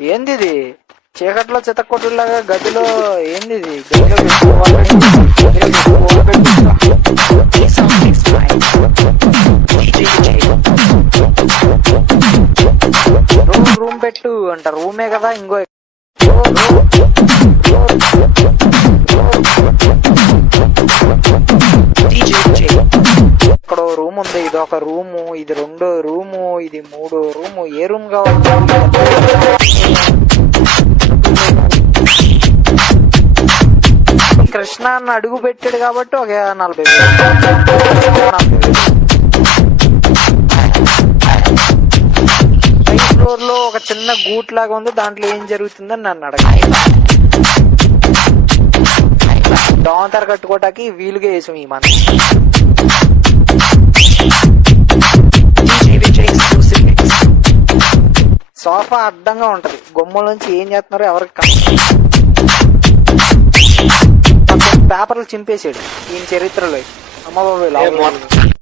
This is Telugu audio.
ఏంది ఇది చీకట్లో చితక్కొట్టులాగా గదిలో ఏంది ఇది గదిలో రూమ్ పెట్టు అంట రూమే కదా ఇంకో ఇక్కడ రూమ్ ఉంది ఇది ఒక రూము ఇది రెండో రూము ఇది మూడో రూము ఏ రూమ్ కావాలి కృష్ణ అన్న అడుగు పెట్టాడు కాబట్టి ఒక 40,000 పై ఫ్లోర్ లో ఒక చిన్న గూట్ లాగా ఉంది దాంట్లో ఏం జరుగుతుందని నన్ను అడగాలి దోమతెర కట్టుకోటానికి వీలుగా వేసాం ఈ మన సోఫా అడ్డంగా ఉంటది గుమ్మలోంచి ఏం చేస్తున్నారో ఎవరికి పేపర్లు చింపేసాడు ఈయన చరిత్రలో అమ్మ బాబు